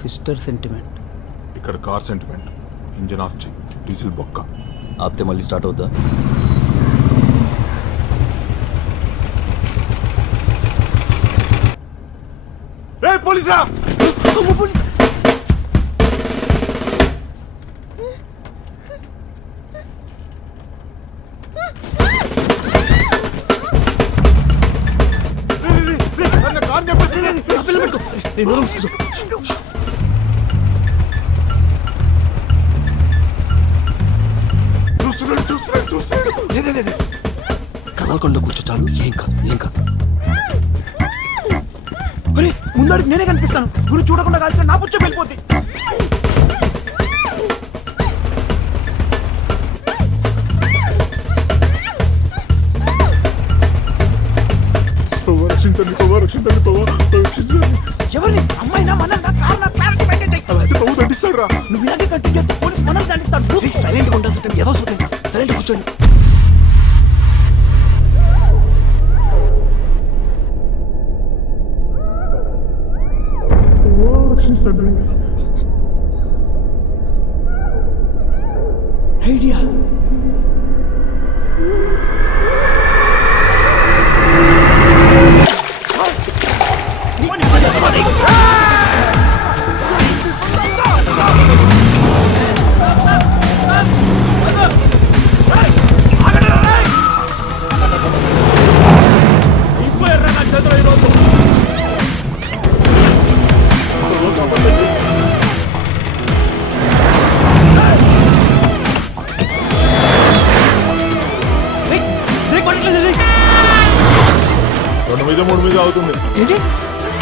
Sister sentiment. ఇక్కడ car sentiment. Engine of చేయి, diesel బొక్క. ఆపితే మళ్ళీ స్టార్ట్ అవుద్దా? పోలీసా! కదలకుండా కూర్చో చాలు. ఏం కాదు, ఏం కాదు. ముందడికి నేనే కనిపిస్తాను. గురి చూడకుండా కాల్చిన నా పుచ్చ వెళ్ళిపోద్ది. ఎవరిని? అమ్మాయినా మనల్ని కారణం క్లారిటీ దండిస్తాడు. నువ్వు ఇలాగే కంటిన్యూ చేస్తే పోలీస్ మనల్ని దండిస్తాడు. సైలెంట్గా ఉండాల్సిన టైం ఏదో సూతండి. సైలెంట్ కూర్చోండి. ఐడియా. మూడు మీద అవుతుంది. ఏంటి?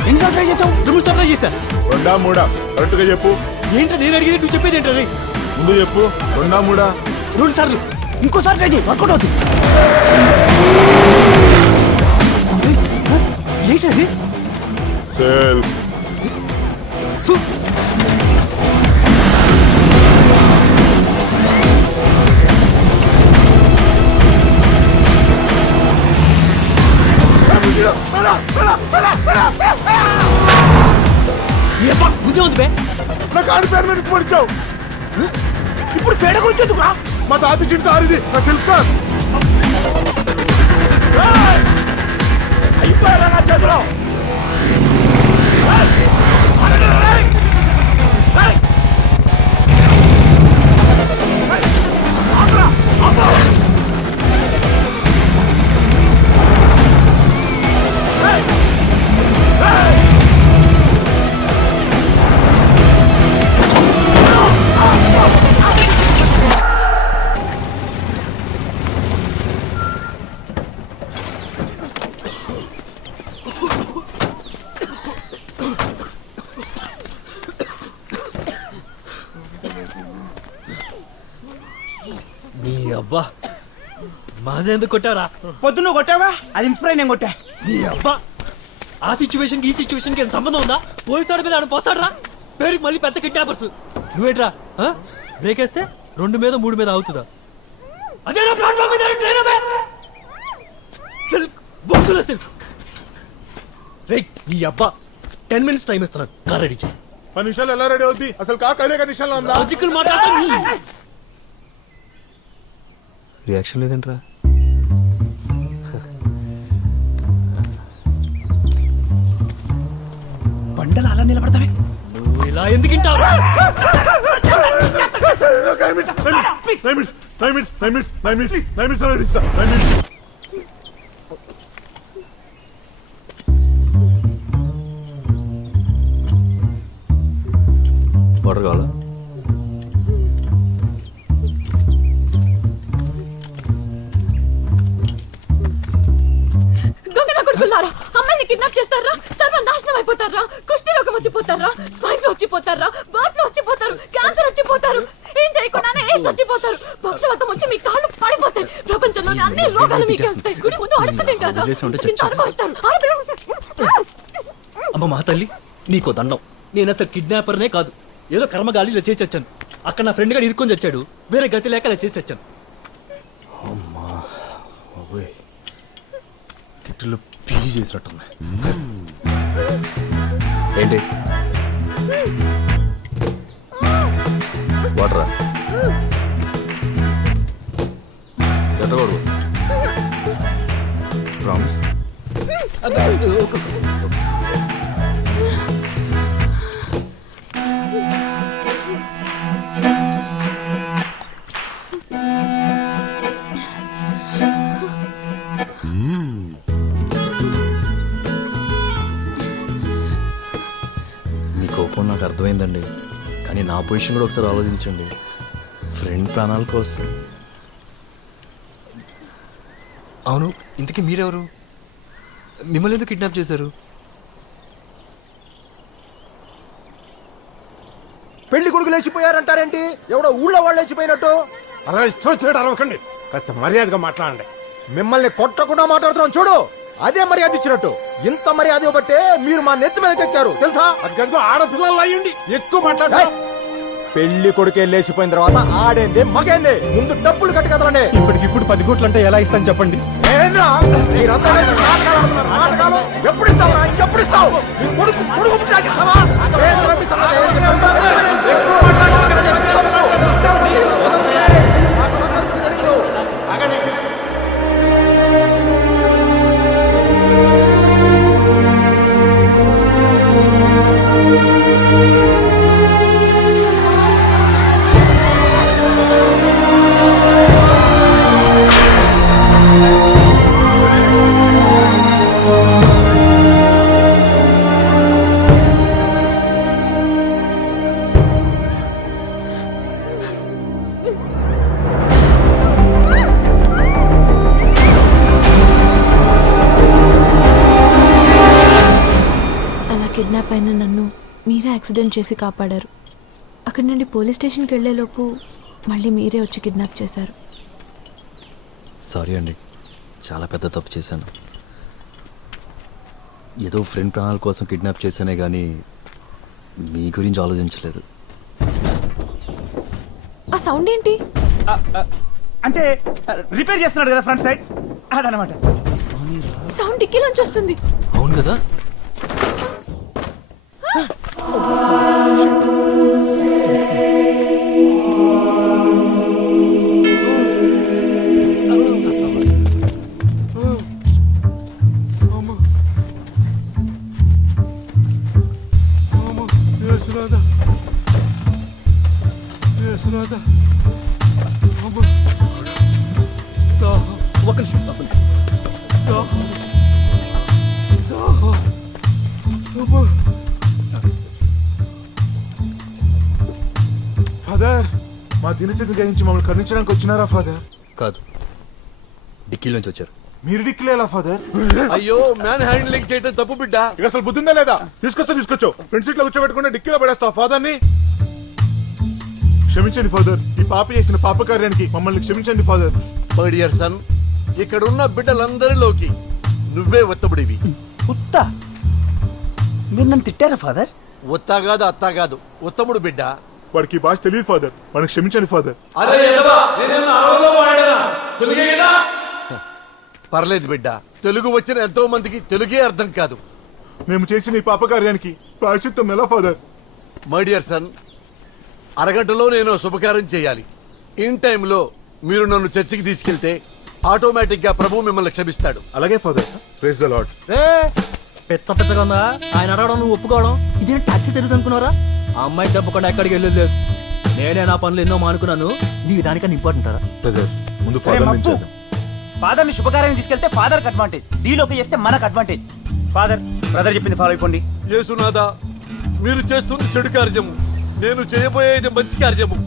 ఎన్నిసార్లు ట్రై చేసావు? 2 సార్లు ట్రై చేశా. 2 3 కరెక్ట్గా చెప్పు. ఏంటో నేను అడిగేది నువ్వు చెప్పేది ఏంటో ముందు చెప్పు. 2 3 2 సార్లు. ఇంకోసారి ట్రై చేయి, వర్కౌట్ అవుతుంది. ఏంటది? సెల్ఫ్. ఇప్పుడు పేడ గురించి మా తాత చింత ఆరిది నా సెల్ఫ్ కార్ అయిపోయారా నా చేతిలో. నీ అబ్బా మాజా ఎందుకు కొట్టావరా? పొద్దున్న కొట్టావా? అది ఇన్స్పైర్ నేను కొట్టా. నీ అబ్బా ఆ సిచ్యువేషన్ ఈ సిచ్యువేషన్ కి సంబంధం ఉందా? పోలీసు మీద ఆడ పోస్తాడరా. పేరుకి మళ్ళీ పెద్ద కిడ్నాపర్స్. నువ్వేట్రా బ్రేక్ వేస్తే 2 మీద 3 మీద అవుతుందా? అదే ప్లాట్ఫామ్ మీద ట్రైన్ సిల్క్ బొంగుల సిల్క్. రే నీ అబ్బా 10 minutes టైం ఇస్తున్నాను. కార్ రెడీ చేయి. 10 నిమిషాలు ఎలా రెడీ అవుద్ది? అసలు కార్ 5 నిమిషాల్లో ఉందా? లాజికల్ మాట్లాడతా. రియాక్షన్ లేదంట్రా. బండలు అలా నిలబడతావే. నువ్వు ఇలా ఎందుకు వింటావు? వాటర్ కావాలా? అమ్మాయిని కిడ్నాప్ చేస్తారా? సర్వనాశనం అయిపోతారా? కుష్టి రోగం వచ్చిపోతారా? స్పైన్ ఫ్లో వచ్చిపోతారా? బర్డ్ ఫ్లో వచ్చిపోతారు, క్యాన్సర్ వచ్చిపోతారు. ఏం చేయకుండానే చచ్చిపోతారు. పక్షవాతం వచ్చి మీ కాళ్ళు పడిపోతాయి. ప్రపంచంలోని అన్ని రోగాలు మీకే వస్తాయి. గుడి ముందు అడుగు తింటారా? ఇంత అనుభవిస్తారు. అమ్మ మా తల్లి నీకో దండం. నేను అసలు కిడ్నాపర్నే కాదు, ఏదో కర్మగాలి ఇలా చేసి వచ్చాను. అక్కడ నా ఫ్రెండ్ గారు ఇరుక్కొని చచ్చాడు, వేరే గతి లేక ఇలా చేసి వచ్చాను. అమ్మా తిట్టులో పీజీ చేసినట్టుంది. ఏంటి వాటరా చెట్టకూడదు ప్రామిస్. మీ కోపం నాకు అర్థమైందండి, కానీ నా పొజిషన్ కూడా ఒకసారి ఆలోచించండి. ఫ్రెండ్ ప్రాణాల కోసం. అవును, ఇంతకీ మీరెవరు? మిమ్మల్ని ఎందుకు కిడ్నాప్ చేశారు? పెళ్లి కొడుకు లేచిపోయారంటారేంటి? ఎవడో ఊళ్ళో వాళ్ళు లేచిపోయినట్టు. అలా ఇష్టం వచ్చినట్టు అరవకండి, కాస్త మర్యాదగా మాట్లాడండి. మిమ్మల్ని కొట్టకుండా మాట్లాడుతున్నాం చూడు, అదే మర్యాద ఇచ్చినట్టు. ఇంత మర్యాద ఇవ్వబట్టే మీరు మా నెత్తి మీద ఎక్కారు తెలుసా? అది కనుక ఆడపిల్లలు అయ్యండి ఎక్కువ మాట్లాడే. పెళ్లి కొడుకే లేచిపోయిన తర్వాత ఆడేంది మగేంది? ముందు డబ్బులు కట్టి కదలండి. ఇప్పటికిప్పుడు 10 కోట్లు అంటే ఎలా ఇస్తాను చెప్పండి. మీరంతా కలిసి నాటకాలు ఆడుతున్నారు. నాటకాలు ఎప్పుడు ఇస్తావురా? ఎప్పుడు ఇస్తావు? మీ కొడుకు కొడుకు పుట్టాక ఇస్తావా? ఏంట్రా మీ సంగతి? ఎక్కువ మాట్లాడుతున్నారు. ఆ సంగతి తెలీదు. ఆగండి. కిడ్నాప్ అయిన నన్ను మీరే యాక్సిడెంట్ చేసి కాపాడారు. అక్కడి నుండి పోలీస్ స్టేషన్కి వెళ్లేలోపు మళ్ళీ మీరే వచ్చి కిడ్నాప్ చేశారు. సారీ అండి, చాలా పెద్ద తప్పు చేశాను. ఏదో ఫ్రెండ్ ప్రాణాల కోసం కిడ్నాప్ చేశానే కానీ మీ గురించి ఆలోచించలేదు. ఆ సౌండ్ ఏంటి? అంటే రిపేర్ చేస్తున్నాడు కదా ఫ్రంట్ సైడ్, అదనమాట. సౌండ్ డిక్కీలోంచి వస్తుంది. అవును కదా. ఒక నిమిషం. ఫాదర్, మా దినస్థితి గ్రహించి మమ్మల్ని కరుణించడానికి వచ్చినారా ఫాదర్? కాదు, డిక్కీలోంచి వచ్చారు. మీరు డిక్కిలేలా ఫాదర్? అయ్యో, మ్యాన్ హ్యాండ్లింగ్ చేయడం తప్పు బిడ్డ. ఇక అసలు బుద్ధిందా లేదా? తీసుకొచ్చు ఫ్రంట్ సీట్ లో కూర్చోబెట్టుకుంటే డిక్కీలో పడేస్తావు ఫాదర్ ని. క్షమించండి ఫాదర్, ఈ పాప చేసిన పాప కార్యానికి మమ్మల్ని క్షమించండి ఫాదర్. మై డియర్ సన్, ఇక్కడున్న బిడ్డలందరిలోకి నువ్వే ఒత్తబడివి. ఉత్తా మీరు నన్ను తిట్టారా ఫాదర్? ఒత్తాగాదు అత్తాగాదు, ఉత్తముడు బిడ్డ. వాడికి ఈ భాష తెలియదు ఫాదర్, మనకు క్షమించండి ఫాదర్. పర్లేదు బిడ్డ, తెలుగు వచ్చిన ఎంతో మందికి తెలుగే అర్థం కాదు. మేము చేసిన ఈ పాప కార్యానికి ప్రాయశ్చిత్తం ఎలా ఫాదర్? మై డియర్ సన్, అరగంటలో నేను శుభకార్యం చేయాలి. ఇన్ టైంలో మీరు నన్ను చర్చికి తీసుకెళ్తే ఆటోమేటిక్ గా ప్రభు మిమ్మల్ని క్షమిస్తాడు. అలాగే ఫాదర్. Praise the lord. పెద్దగా ఉందా ఆయన అడగడం, నువ్వు ఒప్పుకోవడం? ఇదేనా టాక్సీ సర్వీస్ అనుకున్నారా? ఆ అమ్మాయి తప్పకుండా ఎక్కడికి వెళ్ళలేదు. నేనే నా పనులు ఎన్నో మానుకున్నాను, నీ దానికన్నా ఇంపార్టెంట్ రా. బ్రదర్, ముందు ఫాదర్ నుంచి చేద్దాం. ఫాదర్ ని శుభకార్యం తీసుకెళ్తే ఫాదర్ కి అడ్వాంటేజ్, డీలోకి చేస్తే మనకు అడ్వాంటేజ్. ఫాదర్, బ్రదర్ చెప్పింది ఫాలో అయిపోండి. యేసునాథా, మీరు చేస్తుంది చెడు కార్యము, నేను చేయబోయేది మంచి కార్యము.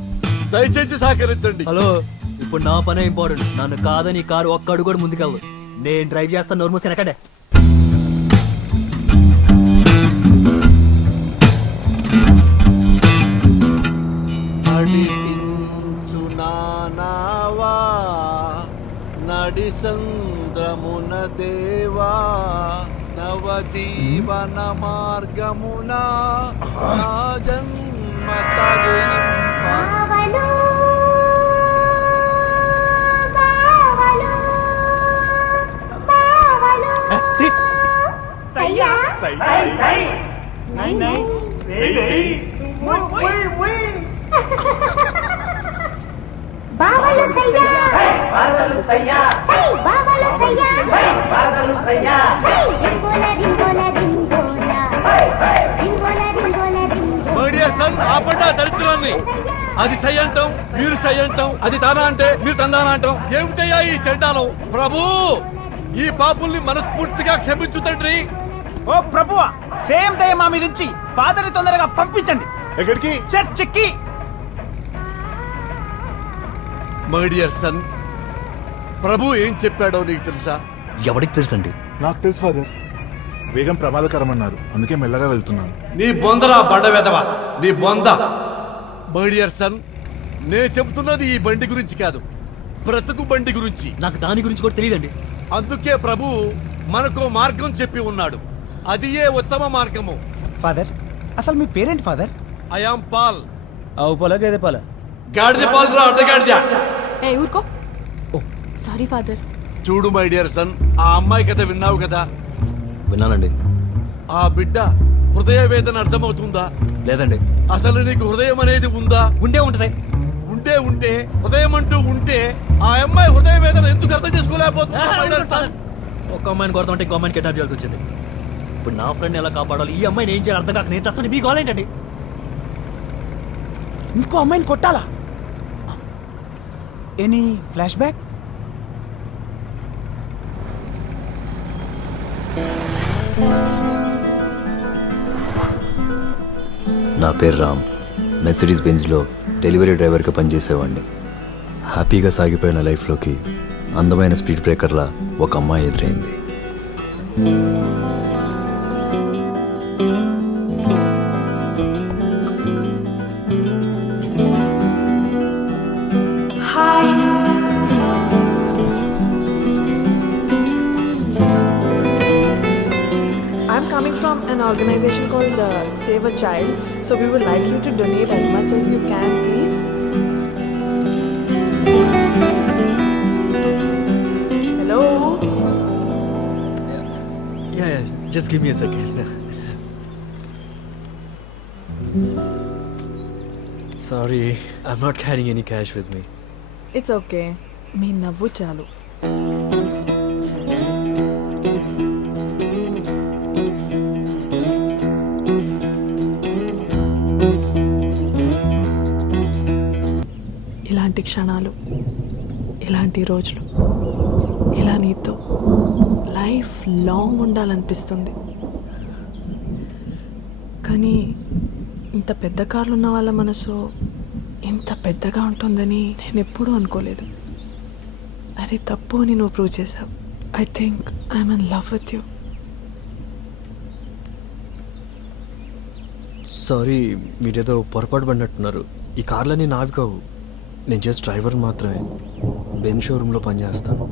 దయచేసి సహకరించండి. హలో, ఇప్పుడు నా పనే ఇంపార్టెంట్. నన్ను కాదని కారు ఒక్క అడుగు కూడా ముందుకెళ్ళదు. నేను డ్రైవ్ చేస్తాను, నోరు మూసి వెనకడే. అడిపించు నావా నడి సంద్రమున దేవా నవ జీవన మార్గమున నా జన్మ తరింప. My dear son, ఆపండి ఆ దరిద్రాన్ని. అది సై అంటాం, మీరు సై అంటాం. అది తానా అంటే మీరు తందానా అంటాం. ఏమిటయ్యా ఈ చెండాలం? ప్రభు, ఈ పాపుల్ని మనస్ఫూర్తిగా క్షమించు తండ్రి. ఓ ప్రభువా, సేమ్ దయ మా మీద నుంచి ఫాదర్ తొందరగా పంపించండి ఎక్కడికి? చర్చికి. మై డియర్ సన్, ప్రభు ఏం చెప్పాడో నీకు తెలుసా? ఎవరికి తెలుసండి? నాకు తెలుసు ఫాదర్. వేగం ప్రమాదకరం అన్నారు, అందుకే మెల్లగా వెళ్తున్నాను. నీ బొందరా బండ వెదవ, నీ బొంద. మై డియర్ సన్, నే చెబుతున్నది ఈ బండి గురించి కాదు, బ్రతుకు బండి గురించి. నాకు దాని గురించి కూడా తెలియదండి. అందుకే ప్రభు మనకు మార్గం చెప్పి ఉన్నాడు. అది ఏ ఉత్తమ మార్గము. ఫాదర్, అసలు మీ పేరేంటి ఫాదర్? I am Paul. ఆవు పాల గేదె పాల? గాడిద పాలు రా, అడ్డగాడిద. ఏ ఊరుకో. ఓ సారీ ఫాదర్. చూడు మై డియర్ సన్, ఆ అమ్మాయి కథ విన్నావు కదా? విన్నానండి. ఆ బిడ్డ హృదయ వేదన అర్థమవుతుందా? లేదండి. అసలు నీకు హృదయం అనేది ఉందా? ఉండే ఉంటది. ఉంటే హృదయం అంటూ ఉంటే ఆ అమ్మాయి హృదయ వేదన ఎందుకు అర్థం చేసుకోలేకపోతుందా? my dear son? ఒక అమ్మాయిని కొడతామంటే ఇంకో అమ్మాయిని కిడ్నాప్ చేయాల్సి వచ్చింది. ఇప్పుడు నా ఫ్రెండ్ ఎలా కాపాడాలి, ఈ అమ్మాయిని ఏం చేయాలి అర్థం కాక నేను చేస్తాను. మీ గోల్ ఏంటండి? ఇంకో అమ్మాయిని కొట్టాలా? Any flash back? నా పేరు రామ్. మెర్సిడీస్ బెంజ్లో డెలివరీ డ్రైవర్గా పనిచేసేవాడిని. హ్యాపీగా సాగిపోయిన లైఫ్లోకి అందమైన స్పీడ్ బ్రేకర్లా ఒక అమ్మాయి ఎదురైంది. I'm coming from an organization called Save a Child. So we would like you to donate as much as you can, please. Hello? Yeah, just give me a second. Sorry, I'm not carrying any cash with me. It's okay. మీ నవ్వు చాలు. ఇలాంటి క్షణాలు, ఇలాంటి రోజులు ఇలా నీతో life long ఉండాలనిపిస్తుంది. కానీ ఇంత పెద్ద కార్లు ఉన్న వాళ్ళ మనసు ఇంత పెద్దగా ఉంటుందని నేను ఎప్పుడూ అనుకోలేదు. అది తప్పు అని నువ్వు ప్రూవ్ చేసావు. I think I'm in love with you. Sorry, మీరేదో పొరపాటు పడినట్టున్నారు. ఈ కార్లన్నీ నావి కావు. నేను జస్ట్ డ్రైవర్ మాత్రమే. బెంజ్ షోరూంలో పనిచేస్తాను.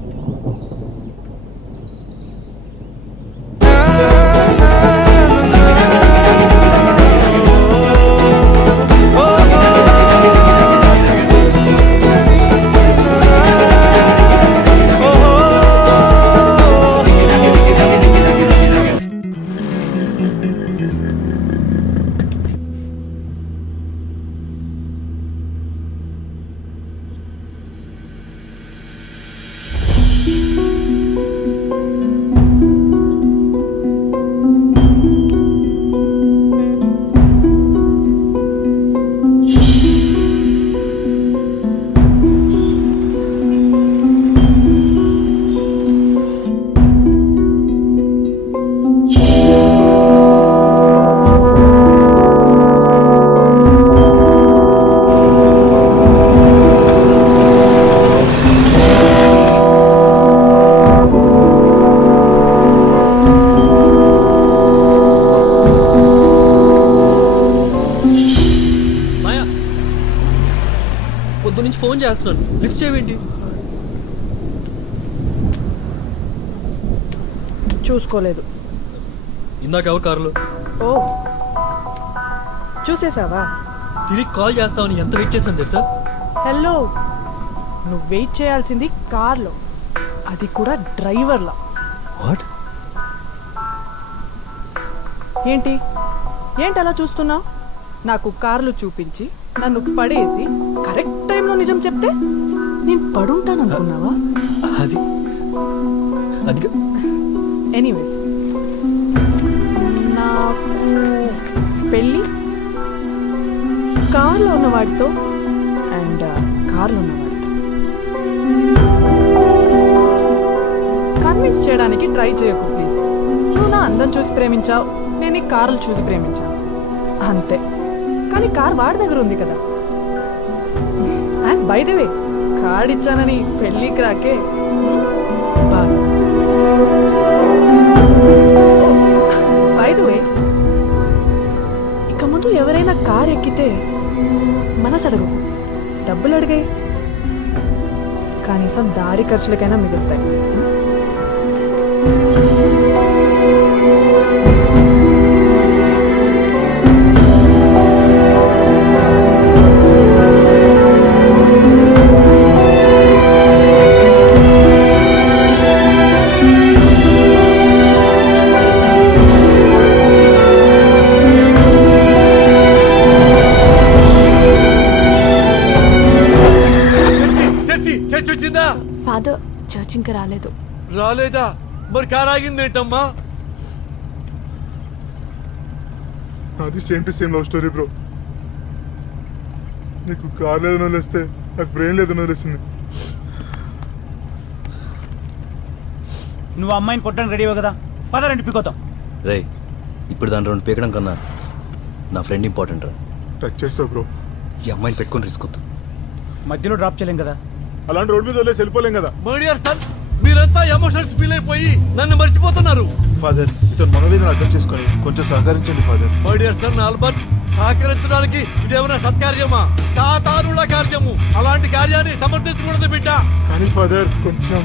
ఫోన్ చేస్తున్నాను, లిఫ్ట్ చేయండి. చూసుకోలేదు. ఇందాక ఎవరు కారులో? ఓ చూసేసావా? తిరిగి కాల్ చేస్తామని ఎంత వెయిట్ చేశాను తెలుసా? హలో, నువ్వు వెయిట్ చేయాల్సింది కార్లో, అది కూడా డ్రైవర్లా. వాట్? ఏంటి అలా చూస్తున్నావు? నాకు కార్లు చూపించి నన్ను పడేసి కరెక్ట్ టైంలో నిజం చెప్తే నేను పడుంటాను అనుకున్నావా? అది ఎనీవేస్, నాకు పెళ్ళి కార్లో ఉన్నవాడితో అండ్ కార్లో ఉన్నవాడితో. కన్విన్స్ చేయడానికి ట్రై చేయకు ప్లీజ్. నువ్వు నా అందం చూసి ప్రేమించావు, నేను ఈ కార్లు చూసి ప్రేమించాను, అంతే. కానీ కార్ వాడి దగ్గర ఉంది కదా. And by the way, card ఇచ్చానని పెళ్ళికి రాకే. బాయ్. బై ది వే, ఇక ముందు ఎవరైనా కార్ ఎక్కితే మనసు అడుగు, డబ్బులు అడిగాయి, కనీసం దారి ఖర్చులకైనా మిగులుతాయి. చర్చి వచ్చిందా? ఫాదర్, చర్చ్ ఇంకా రాలేదు. రాలేదా? మరి కార్ ఆగింది ఏంటమ్మా? నాది same to same love story bro. నీకు కార్ లేదని వదిలేస్తే నాకు బ్రెయిన్ లేదని వదిలేసింది. నువ్వు అమ్మాయిని కొట్టడానికి రెడీ కదా, పదరండి పికోతాం. రే, ఇప్పుడు దాని రెండు పీకడం కన్నా నా ఫ్రెండ్ ఇంపార్టెంట్ రా. టచ్ చేస్తావు బ్రో. ఈ అమ్మాయిని పెట్టుకొని రిస్క్ వద్దు. మధ్యలో డ్రాప్ చేయలేం కదా. అలాంటి రోడ్ మీద వదిలేసి వెళ్ళిపోలేం కదా. మై డియర్ సన్స్, మీరంతా ఎమోషన్స్ ఫీల్ అయిపోయి నన్ను మర్చిపోతున్నారు. ఫాదర్, ఇతను మనోవేదన అర్థం చేసుకొని కొంచెం సహకరించండి father. My dear son Albert, సహకరించడానికి ఇదేమైనా సత్కార్యమా? సాతానుల కార్యము. అలాంటి కార్యాన్ని సమర్థించకూడదు బిడ్డ. కానీ ఫాదర్ కొంచెం.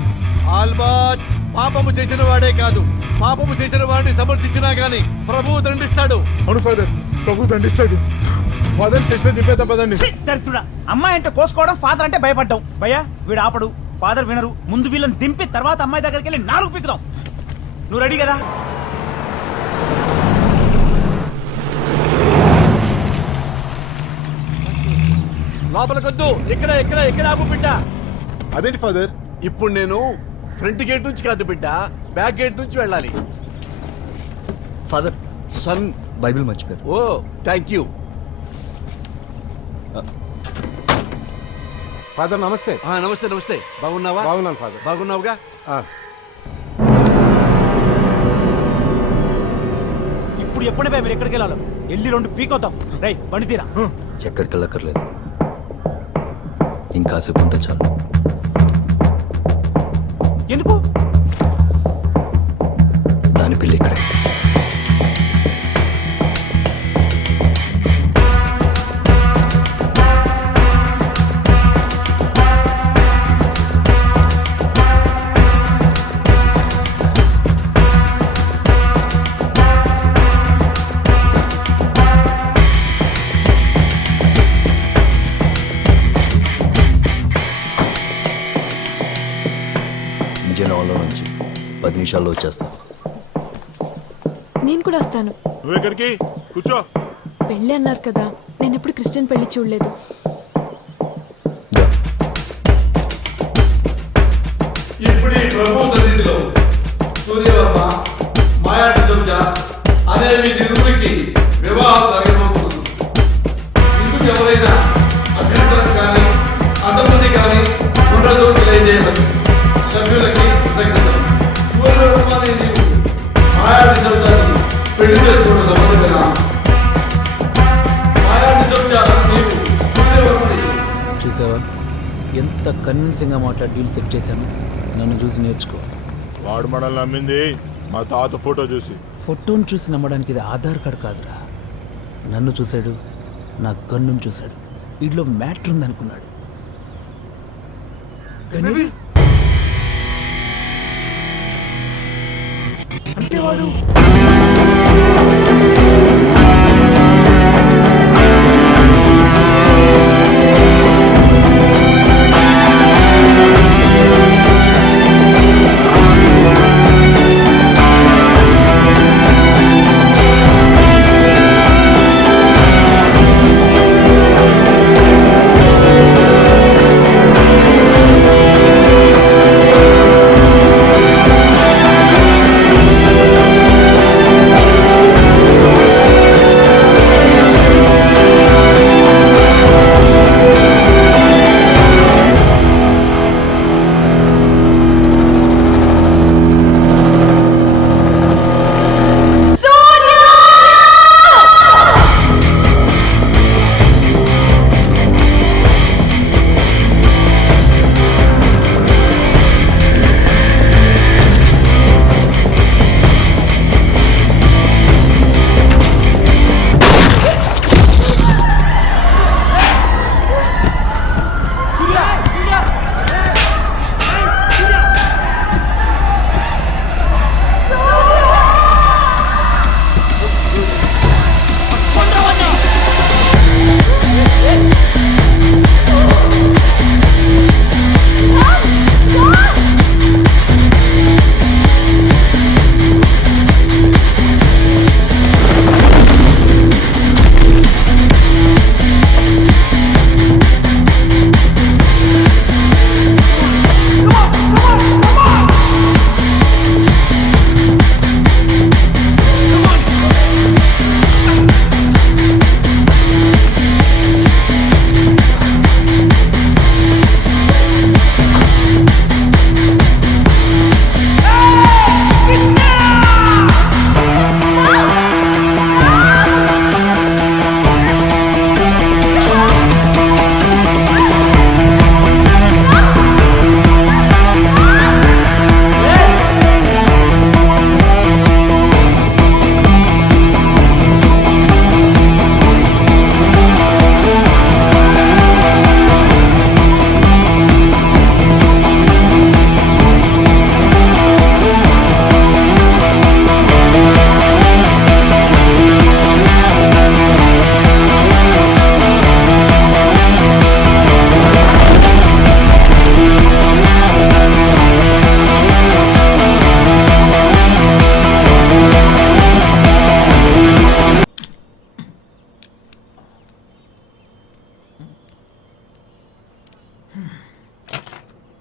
ఆల్బర్ట్, పాపము చేసిన వాడే కాదు, పాపము చేసిన వాడిని సమర్థించినా గాని ప్రభువు దండిస్తాడు. అవును ఫాదర్, ప్రభు దండిస్తాడు. ఫాదర్ చెట్టు దింపేద్దాం పదండి. దరిద్రుడా, అమ్మాయి అంటే కోసుకోవడం, ఫాదర్ అంటే భయపడ్డాం. భయ్యా వీడు ఆపడు, ఫాదర్ వినరు. ముందు వీళ్ళని దింపి తర్వాత అమ్మాయి దగ్గరికి వెళ్ళి 4 పీకుదాం. నువ్వు రెడీ కదా? లోపలికొద్దు, ఇక్కడ ఇక్కడ ఇక్కడ ఆపు బిడ్డ. అదేంటి ఫాదర్? ఇప్పుడు నేను ఫ్రంట్ గేట్ నుంచి కాదు బిడ్డ, బ్యాక్ గేట్ నుంచి వెళ్ళాలి. ఫాదర్, సన్ బైబిల్ మర్చిపోయారు. ఓ థ్యాంక్ యూ. ఫాదర్ నమస్తే. నమస్తే నమస్తే. బాగున్నావా? బాగున్నాను ఫాదర్. బాగున్నావుగా? ఇప్పుడు ఎప్పుడే భయ మీరు ఎక్కడికి వెళ్ళాలో వెళ్ళి 2 పీకొద్దాం. రై బండి తీరా. ఎక్కడికి వెళ్ళక్కర్లేదు, ఇంకాసేపు ఉంటే చాలు. ఎందుకు? దాని పిల్లి ఇక్కడే. ఇంజన్ ఆన్లో నుంచి 10 నిమిషాల్లో వచ్చేస్తా. నేను కూడా వస్తాను. నువ్వు ఎక్కడికి? కూర్చో. పెళ్ళి అన్నారు కదా, నేను ఎప్పుడు క్రిస్టియన్ పెళ్లి చూడలేదు. ఇప్పుడు ఈ ప్రభు సన్నిధిలో సూర్యవర్మ, మాయాటి సోజా అనే మీ నిరుడికి వివాహం జరగబోతుంది. ఇందుకు ఎవరైనా అభ్యంతరం కానీ అసమ్మతి కానీ ఉండదు తెలియజేయాలి. సభ్యులకి కృతజ్ఞతలు. సూర్యవర్మ అనే నీవు మాయాటి సోజాని పెళ్లి చేసుకున్న సంబంధమేనా? మాయాటి సోజా నీవు సూర్యవర్మని. చూసావా ఎంత కన్విన్సింగ్గా మాట్లాడి డీల్ సెట్ చేశాను. నన్ను చూసి నేర్చుకో. వాడు మనల్ని నమ్మింది మా తాత ఫోటో చూసి. ఫోటోని చూసి నమ్మడానికి ఇది ఆధార్ కార్డు కాదురా. నన్ను చూశాడు, నా గన్నును చూశాడు, వీటిలో మ్యాటర్ ఉందనుకున్నాడు. గనిది అంటే వాడు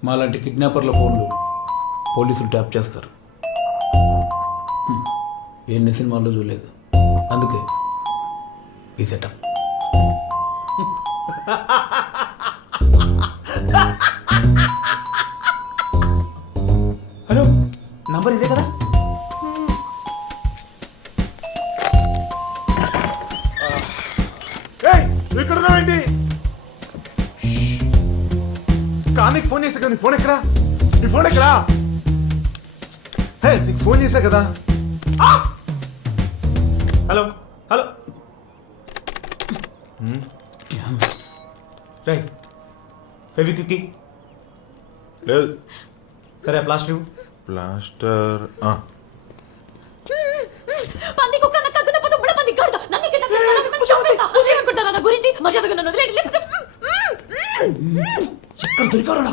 మాలాంటి కిడ్నాపర్ల ఫోన్లు పోలీసులు ట్యాప్ చేస్తారు. ఎన్ని సినిమాల్లో చూడలేదు, అందుకే ఈ సెటప్. హలో, నంబర్ ఇదే కదా? ఇక్కడ ఉన్నావేంటి? నీకు ఫోన్ చేసా కదా, నీ ఫోన్ ఎక్కడా? నీ ఫోన్ ఎక్కడా? హే, నీకు ఫోన్ చేసా కదా. హలో హలో, రైట్ ఫెవిక్విక్ లేదు. సరే ప్లాస్టిక్ ప్లాస్టర్. పంది కుక్క నా కగ్గున పద బుడ పంది గాడుతా నన్ను కిడ్నాప్ చేస్తారా మిమ్మల్ని చంపేస్తా అనుకుంటారా నా గురించి మర్యాదగా నన్ను వదిలేండి ఎక్కడ దొరికారా?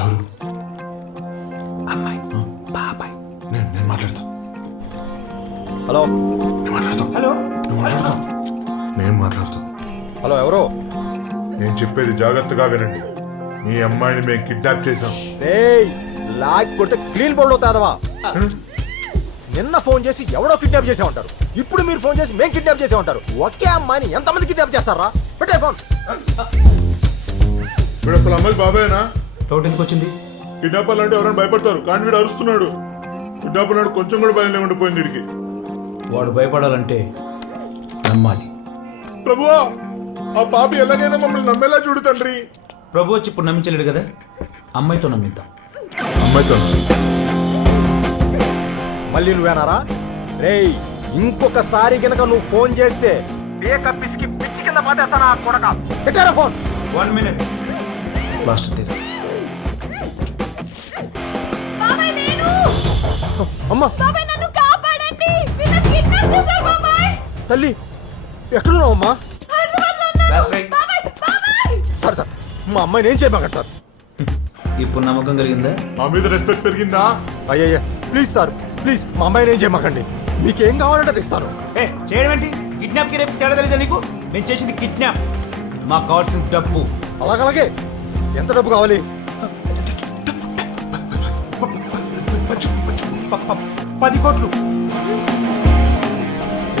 ఎవరు? అమ్మాయి బాబాయ్. నేను మాట్లాడతా. హలో నేను మాట్లాడతా. హలో నువ్వు మాట్లాడతా. నేను మాట్లాడతా. హలో ఎవరు? నేను చెప్పేది జాగ్రత్తగా వినండి. మీ అమ్మాయిని మేము కిడ్నాప్ చేశాం. ఏయ్ లాగ్ కొడితే క్లీన్ బోర్డు అవుతాదవా? నిన్న ఫోన్ చేసి ఎవడో కిడ్నాప్ చేసే ఉంటారు, ఇప్పుడు మీరు ఫోన్ చేసి మేము కిడ్నాప్ చేసే ఉంటారు. ఒకే అమ్మాయిని ఎంతమంది కిడ్నాప్ చేస్తారా? పెట్టే ఫోన్. వీడు అసలు అమ్మాయి బాబాయేనా? డౌట్ ఎందుకు వచ్చింది? కిడ్నాపర్లు అంటే ఎవరైనా భయపడతారు, కానీ వీడు అరుస్తున్నాడు. కిడ్నాపర్ నాడు కొంచెం కూడా భయం లేకుండా పోయింది వీడికి. వాడు భయపడాలంటే నమ్మాలి. ప్రభువా, ఆ పాపి ఎలాగైనా మమ్మల్ని నమ్మేలా చూడు తండ్రి. ప్రభు వచ్చి ఇప్పుడు నమ్మించలేడు కదా, అమ్మాయితో నమ్మిద్దాం. అమ్మాయితో మళ్ళీ నువ్వేనారా? రేయ్ ఇంకొకసారి గనక నువ్వు ఫోన్ చేస్తే పిచ్చి కింద పాటేస్తానా కొడక. పెట్టారా ఫోన్? 1 minute. లాస్ట్ తీరా అమ్మా తల్లి ఎక్కడున్నావు అమ్మా? Last right. సార్ సార్ మా అమ్మాయిని ఏం చేయమంటారు సార్? ఇప్పుడు నమ్మకం కలిగిందా? మా మీద రెస్పెక్ట్ పెరిగిందా? అయ్యయ్యా ప్లీజ్ సార్ ప్లీజ్ మా అమ్మాయిని ఏం చేయమాకండి. మీకేం కావాలంటే అది ఇస్తాను. ఏ చేయడం ఏంటి? కిడ్నాప్ కి రేపు తేడా తెలీదా నీకు? నేను చేసింది కిడ్నాప్. మాకు కావాల్సిన డబ్బు. అలాగలాగే ఎంత డబ్బు కావాలి? 10 కోట్లు.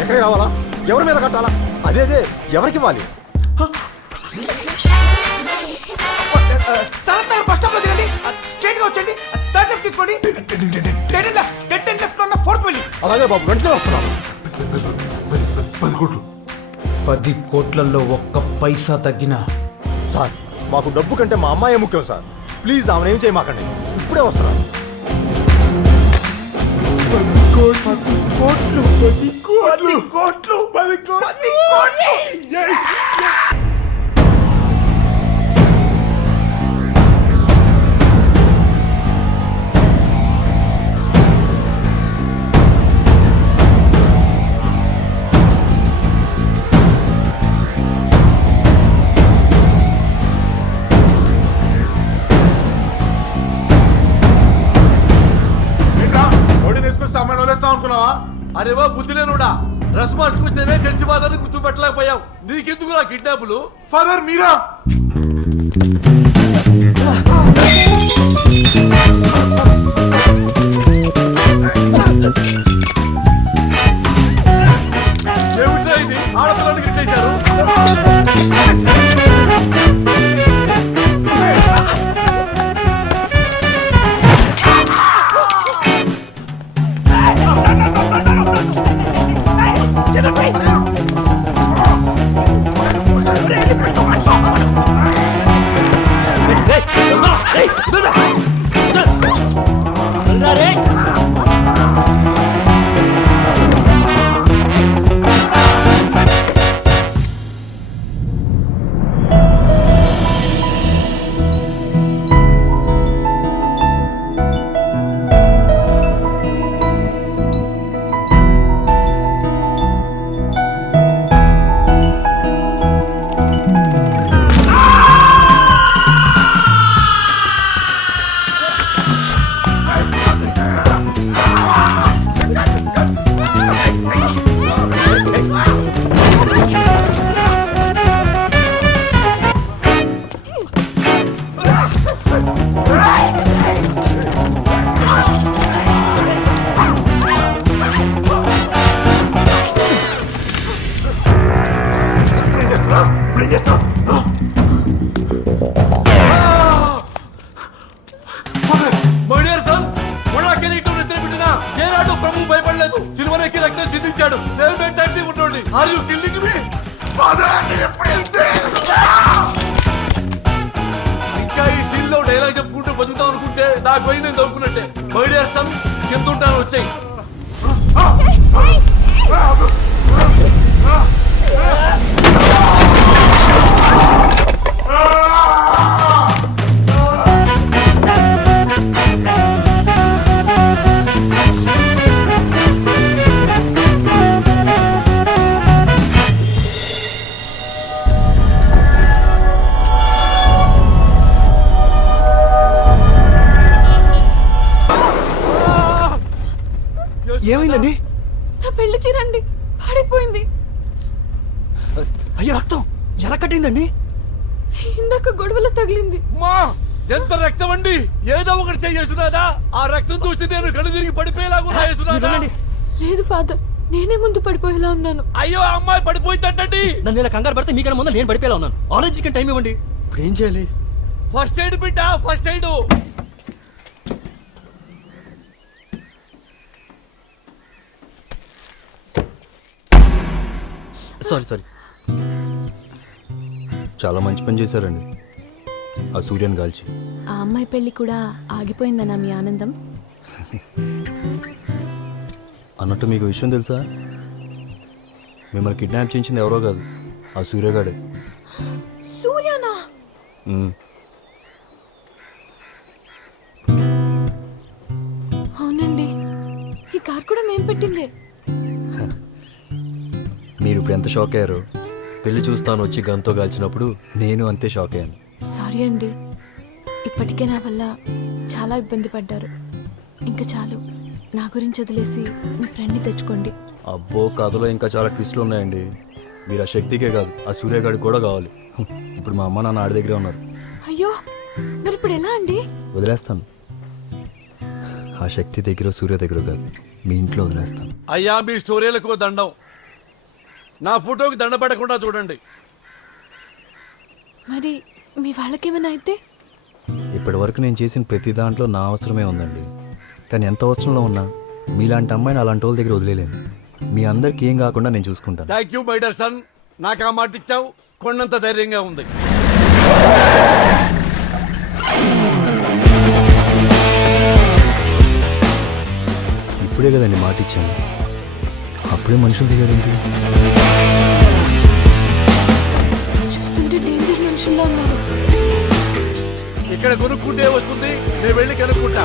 ఎక్కడ కావాలా? ఎవరి మీద కట్టాలా? అదే అదే ఎవరికి ఇవ్వాలి? ఫస్ట్ స్టాప్ లో దిగండి, స్ట్రైట్ గా వచ్చండి, థర్డ్ లెఫ్ట్ తీసుకోండి, డెడ్ అండ్ లెఫ్ట్ లో ఉన్న ఫోర్త్ వెళ్ళి. అలాగే బాబు వెంటనే వస్తున్నాను. 10 కోట్లు. 10 కోట్లలో ఒక్క పైసా తగ్గినా సార్ మాకు డబ్బు కంటే మా అమ్మాయి ముఖ్యం సార్. ప్లీజ్ ఆమెను ఏం చేయమాకండి. ఇప్పుడే వస్తున్నాను. 10 కోట్లు. ఏంట్రా ఓడి వేసుకొని సామాన్ వదిలేస్తాం అనుకున్నావా? అరే వా బుద్ధి లేనుడా, డ్రెస్ మార్చుకుంటేనే చర్చి బాధని గుర్తుపెట్టలేకపోయావు. నీకెందుకు నా కిడ్నాపులు? ఫాదర్ మీరా? ఏమిట్రా ఇది? ఆడపిల్లని గిట్టేశారు. Are you killing me? Father, ఇంకా ఈ సీన్ లో డైలాగ్ చెప్పుకుంటూ బతుకుతాం అనుకుంటే నాకు పోయి నేను దొరుకున్నట్టే. మై డియర్ సన్, కింద ఉంటాను వచ్చాయి. ఏమైందండి? నా పెళ్లి చీరండి పాడైపోయింది. అయ్యో రక్తం ఎలా కట్టిందండి? ఇందాక గొడవలో తగిలింది. మా ఎంత రక్తం అండి! ఏదో ఒకటి చేస్తున్నాదా? ఆ రక్తం చూసి నేను కళ్ళు తిరిగి పడిపోయేలాగా. లేదు ఫాదర్, నేనే ముందు పడిపోయేలా ఉన్నాను. అయ్యో అమ్మాయి పడిపోయిందంటండి. నన్ను ఇలా కంగారు పడితే మీకన్నా ముందు నేను పడిపోయేలా ఉన్నాను. ఆలోచించుకుని టైం ఇవ్వండి. ఇప్పుడు ఏం చేయాలి? ఫస్ట్ ఎయిడ్ బిడ్డ, ఫస్ట్ ఎయిడ్. సారీ చాలా మంచి పని చేశారండి ఆ సూర్యని కాల్చి. ఆ అమ్మాయి పెళ్లి కూడా ఆగిపోయిందన్నా మీ ఆనందం? అన్నట్టు మీకు విషయం తెలుసా? మిమ్మల్ని కిడ్నాప్ చేయించింది ఎవరో కాదు, ఆ సూర్యగాడే. సూర్యనా? మ్మ్. అవునండి, ఈ కార్ కూడా మేం పెట్టిందే. మీరు ఇప్పుడు ఎంత షాక్ అయ్యారో, పెళ్లి చూస్తాను వచ్చి గంతో కాల్చినప్పుడు నేను అంతే షాక్ అయ్యాను. సారీ అండి, ఇప్పటికే నా వల్ల చాలా ఇబ్బంది పడ్డారు. ఇంకా చాలు, నా గురించి వదిలేసి మీ ఫ్రెండ్ని తెచ్చుకోండి. అబ్బో, కథలో ఇంకా చాలా ట్విస్టులు ఉన్నాయండి. మీరు ఆ శక్తికే కాదు, ఆ సూర్యగాడికి కూడా కావాలి. ఇప్పుడు మా అమ్మ నాన్న ఆడి దగ్గరే ఉన్నారు. అయ్యో, మరి ఇప్పుడు ఎలా అండి? వదిలేస్తాను. ఆ శక్తి దగ్గర సూర్య దగ్గర కాదు, మీ ఇంట్లో వదిలేస్తాను. అయ్యా మీ స్టోరీలకు దండం. నా ఫోటోకి దండ పడకుండా చూడండి. మరి మీ వాళ్ళకేమైనా అయితే? ఇప్పటి వరకు నేను చేసిన ప్రతి దాంట్లో నా అవసరమే ఉందండి. కానీ ఎంత అవసరంలో ఉన్నా మీలాంటి అమ్మాయిని అలాంటి వాళ్ళ దగ్గర వదిలేలేను. మీ అందరికి ఏం కాకుండా నేను చూసుకుంటాను. Thank you my dear sun. నాకు ఆ మాట ఇచ్చావు, కొండంత ధైర్యంగా ఉంది. ఇప్పుడే కదండి మాట ఇచ్చాను, అప్పుడే మనుషులు దిగారేంటి? చూస్తుంటే డేంజర్ మనుషుల్లో ఉన్నారు. ఇక్కడ కొనుక్కుంటే వస్తుంది, నేను వెళ్ళి కనుక్కుంటా.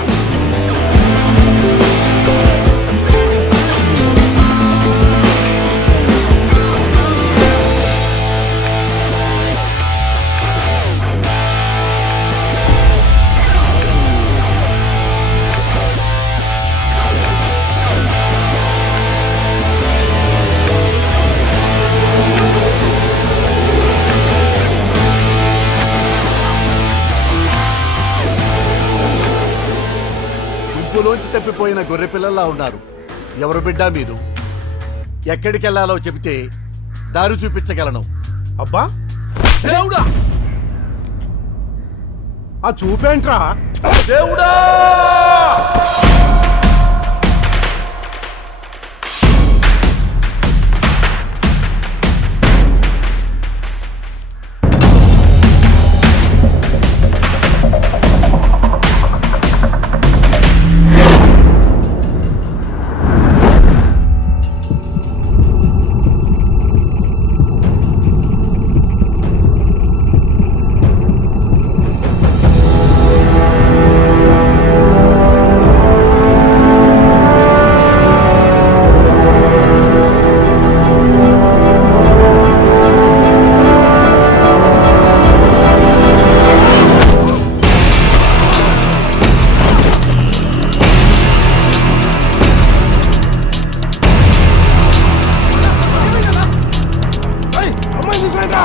గుంపులోంచి తప్పిపోయిన గొర్రె పిల్లల్లా ఉన్నారు. ఎవరు బిడ్డ మీరు? ఎక్కడికి వెళ్ళాలో చెబితే దారి చూపించగలను. అబ్బా, దేవుడా, ఆ చూపేంట్రా? దేవుడా! అమ్మాయి తీసుకురా.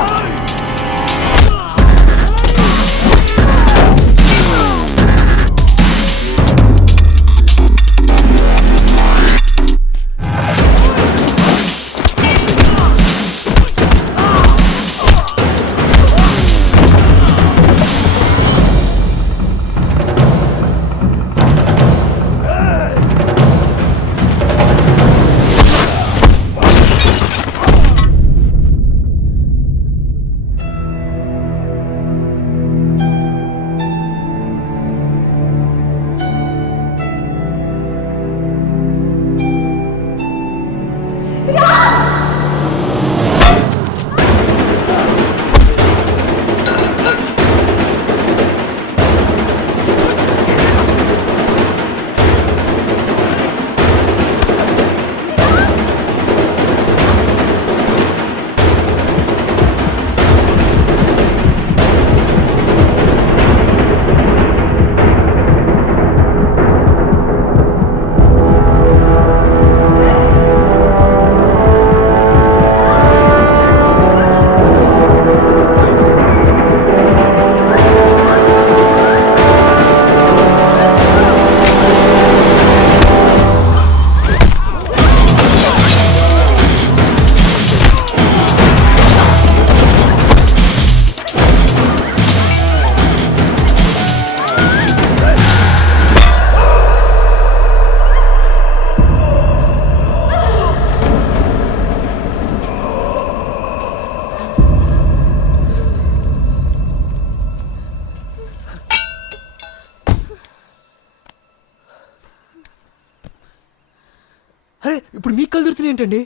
అరే, ఇప్పుడు మీకు కళ్ళు దొరుకుతున్నాయి ఏంటండి?